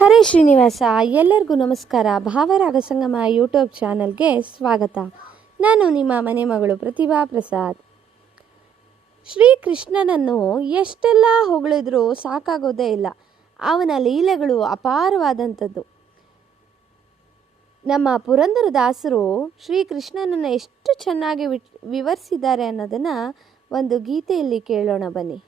ಹರೇ ಶ್ರೀನಿವಾಸ. ಎಲ್ಲರಿಗೂ ನಮಸ್ಕಾರ. ಭಾವರಾಗ ಸಂಗಮ ಯೂಟ್ಯೂಬ್ ಚಾನಲ್ಗೆ ಸ್ವಾಗತ. ನಾನು ನಿಮ್ಮ ಮನೆ ಮಗಳು ಪ್ರತಿಭಾ ಪ್ರಸಾದ್. ಶ್ರೀಕೃಷ್ಣನನ್ನು ಎಷ್ಟೆಲ್ಲ ಹೊಗಳಿದ್ರೂ ಸಾಕಾಗೋದೇ ಇಲ್ಲ. ಅವನ ಲೀಲೆಗಳು ಅಪಾರವಾದಂಥದ್ದು. ನಮ್ಮ ಪುರಂದರದಾಸರು ಶ್ರೀಕೃಷ್ಣನನ್ನು ಎಷ್ಟು ಚೆನ್ನಾಗಿ ವಿವರಿಸಿದ್ದಾರೆ ಅನ್ನೋದನ್ನು ಒಂದು ಗೀತೆಯಲ್ಲಿ ಕೇಳೋಣ ಬನ್ನಿ.